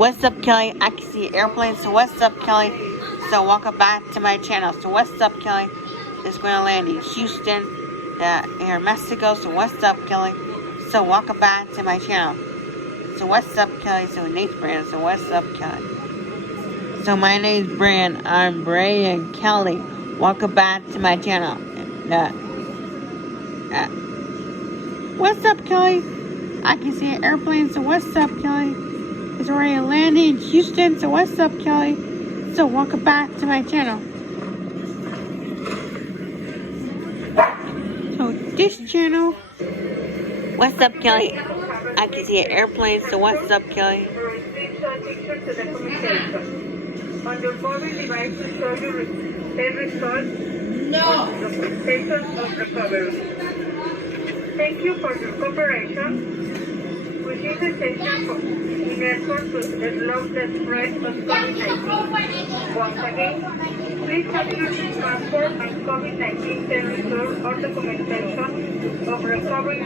What's up, Kelly? I can see airplanes. So what's up, Kelly? So welcome back to my channel. So what's up, Kelly? It's going to land in Houston, here in Mexico. So what's up, Kelly? So welcome back to my channel. So what's up, Kelly? So Nate's Brand. So what's up, Kelly? So my name's Brand. I'm Brian Kelly. Welcome back to my channel. What's up, Kelly? I can see an airplane. So what's up, Kelly? It's already landing in Houston. So what's up, Kelly? So welcome back to my channel. So this channel. What's up, Kelly? I can see an airplane. So what's up, Kelly? On your mobile device to show you the results of documentation of recovery. Thank you for your cooperation. We see the session in effort to slow the spread of COVID-19. Once again, please have your passport and COVID-19 test result or documentation of recovery